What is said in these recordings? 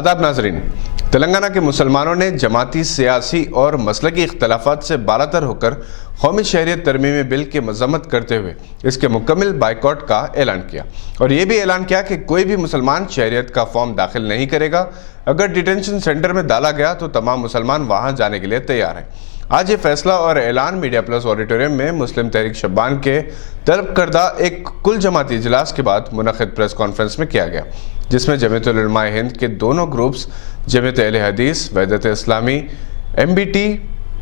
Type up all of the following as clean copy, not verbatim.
आदाब नाजरीन। तेलंगाना के मुसलमानों ने जमाती, सियासी और मसलकी इख्तलाफात से बालातर होकर कौमी शहरियत तरमीमी बिल की मजम्मत करते हुए इसके मुकम्मल बाइकॉट का ऐलान किया और ये भी ऐलान किया कि कोई भी मुसलमान शहरियत का फॉर्म दाखिल नहीं करेगा। अगर डिटेंशन सेंटर में डाला गया तो तमाम मुसलमान वहां जाने के लिए तैयार हैं। आज ये फैसला और ऐलान मीडिया प्लस ऑडिटोरियम में मुस्लिम तहरीक शब्बान के तलब करदा एक कुल जमाती इजलास के बाद मुनक़िद प्रेस कॉन्फ्रेंस में किया गया, जिसमें जमीयतुल उलमाए हिंद के दोनों groups Jamiat Ahle Hadees, Wahdat Islami, MBT,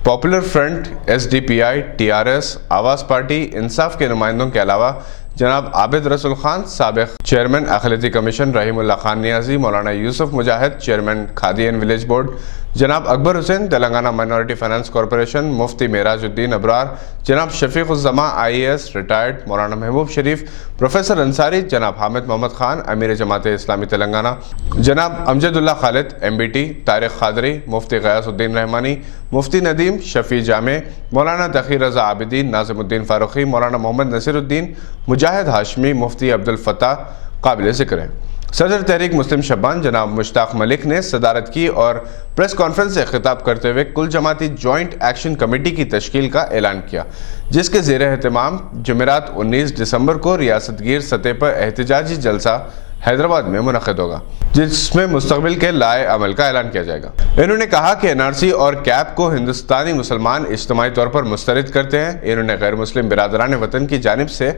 Popular Front, SDPI, TRS, Awaaz Party, इंसाफ के नुमाइंदों के अलावा जनाब आबिद रसूल खान, साबिक चेयरमैन अक़लियती commission, Rahimullah Khan Niazi, Maulana Yusuf Mujahid, chairman Khadi and village board, जनाब Akbar Hussain, Telangana minority finance corporation, Mufti Merajuddin Abrar, जनाब शफीक़ुज़्ज़मा IAS रिटायर्ड, मौलाना महबूब शरीफ, प्रोफेसर अंसारी, जनाब हामिद मोहम्मद खान, अमीर जमात इस्लामी तेलंगाना, जनाब अमजदुल्लाह खालिद MBT, तारिक खादरी, मुफ्ती ग़यासुद्दीन रहमानी, मुफ्ती नदीम, शफ़ी जामे, मौलाना तक़ी रज़ा आबिदीन, नाज़िमुद्दीन फ़ारूक़ी, मौलाना मोहम्मद नसीरुद्दीन, मुजाहिद हाशमी, मुफ्ती अब्दुल फ़त्ताह काबिल ज़िक्र हैं। सदर तहरीक मुस्लिम शब्बान जनाब मुश्ताक मलिक ने सदारत की और प्रेस कॉन्फ्रेंस से खिताब करते हुए कुल जमाती जॉइंट एक्शन कमेटी की तश्कील का ऐलान किया, जिसके ज़ेर एहतमाम जुमेरात 19 दिसंबर को रियासतगीर सतह पर एहतजाजी जलसा हैदराबाद में मुनक़िद होगा, जिसमें मुस्तक़बिल के लाए अमल का ऐलान किया जाएगा। इन्होंने कहा कि NRC और कैप को हिंदुस्तानी मुसलमान इज्तिमाई तौर पर मुस्तरद करते हैं। इन्होंने गैर मुस्लिम बिरादरान वतन की जानिब से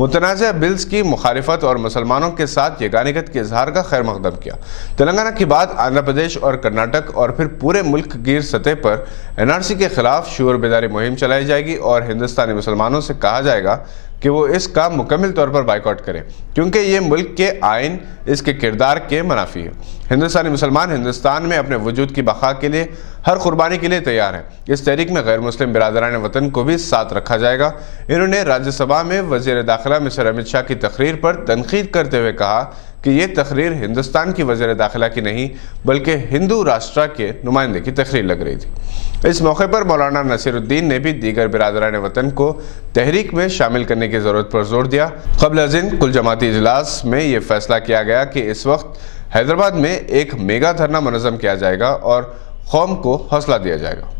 मुतनाज़ा बिल्स की मुखालिफत और मुसलमानों के साथ यगानियत के इजहार का खैर मकदम किया। तेलंगाना के बाद आंध्र प्रदेश और कर्नाटक और फिर पूरे मुल्क गिर सतह पर NRC के खिलाफ शूर बेदारी मुहिम चलाई जाएगी और हिंदुस्तानी मुसलमानों से कहा जाएगा कि वो इसका मुकम्मल तौर पर बाइकआउट करें, क्योंकि ये मुल्क के आइन इसके किरदार के मुनाफी है। हिंदुस्तानी मुसलमान हिंदुस्तान में अपने वजूद की बका के लिए हर कुर्बानी के लिए तैयार हैं। इस तहरीक में गैर मुस्लिम बिरादरान वतन को भी साथ रखा जाएगा। इन्होंने राज्यसभा में वज़ीर दाखिला मिस्टर अमित शाह की तकरीर पर तनकीद करते हुए कहा कि ये तकरीर हिंदुस्तान की वज़ीर दाखिला की नहीं बल्कि हिंदू राष्ट्र के नुमाइंदे की तकरीर लग रही थी। इस मौके पर मौलाना नसीरुद्दीन ने भी दीगर बिरादरान वतन को तहरीक में शामिल करने की ज़रूरत पर जोर दिया। क़ब्ल अज़िन कुल जमाती इजलास में ये फैसला किया गया कि इस वक्त हैदराबाद में एक मेगा धरना मुनज़्ज़म किया जाएगा और कौम को हौसला दिया जाएगा।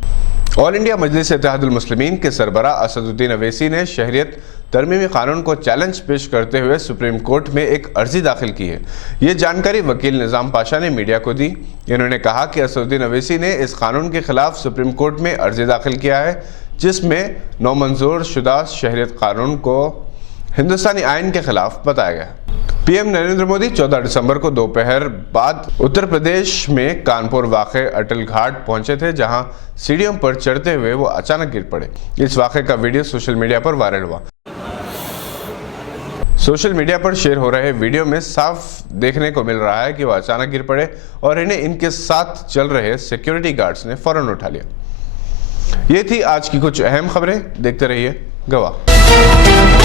ऑल इंडिया मजलिस इत्तेहादुल मुस्लिमीन के सरबरा असदुद्दीन अवैसी ने शहरियत तरमीमी कानून को चैलेंज पेश करते हुए सुप्रीम कोर्ट में एक अर्जी दाखिल की है। ये जानकारी वकील निज़ाम पाशा ने मीडिया को दी। इन्होंने कहा कि असदुद्दीन अवैसी ने इस कानून के खिलाफ सुप्रीम कोर्ट में अर्जी दाखिल किया है, जिसमें नामंजूर शुदा शहरियत कानून को हिंदुस्तानी आइन के खिलाफ बताया गया। PM नरेंद्र मोदी 14 दिसंबर को दोपहर बाद उत्तर प्रदेश में कानपुर वाक़े अटल घाट पहुंचे थे, जहां सीढ़ियों पर चढ़ते हुए वो अचानक गिर पड़े। इस वाक़े का वीडियो सोशल मीडिया पर वायरल हुआ। सोशल मीडिया पर शेयर हो रहे वीडियो में साफ देखने को मिल रहा है कि वो अचानक गिर पड़े और इन्हें इनके साथ चल रहे सिक्योरिटी गार्ड्स ने फौरन उठा लिया। ये थी आज की कुछ अहम खबरें। देखते रहिए गवाह।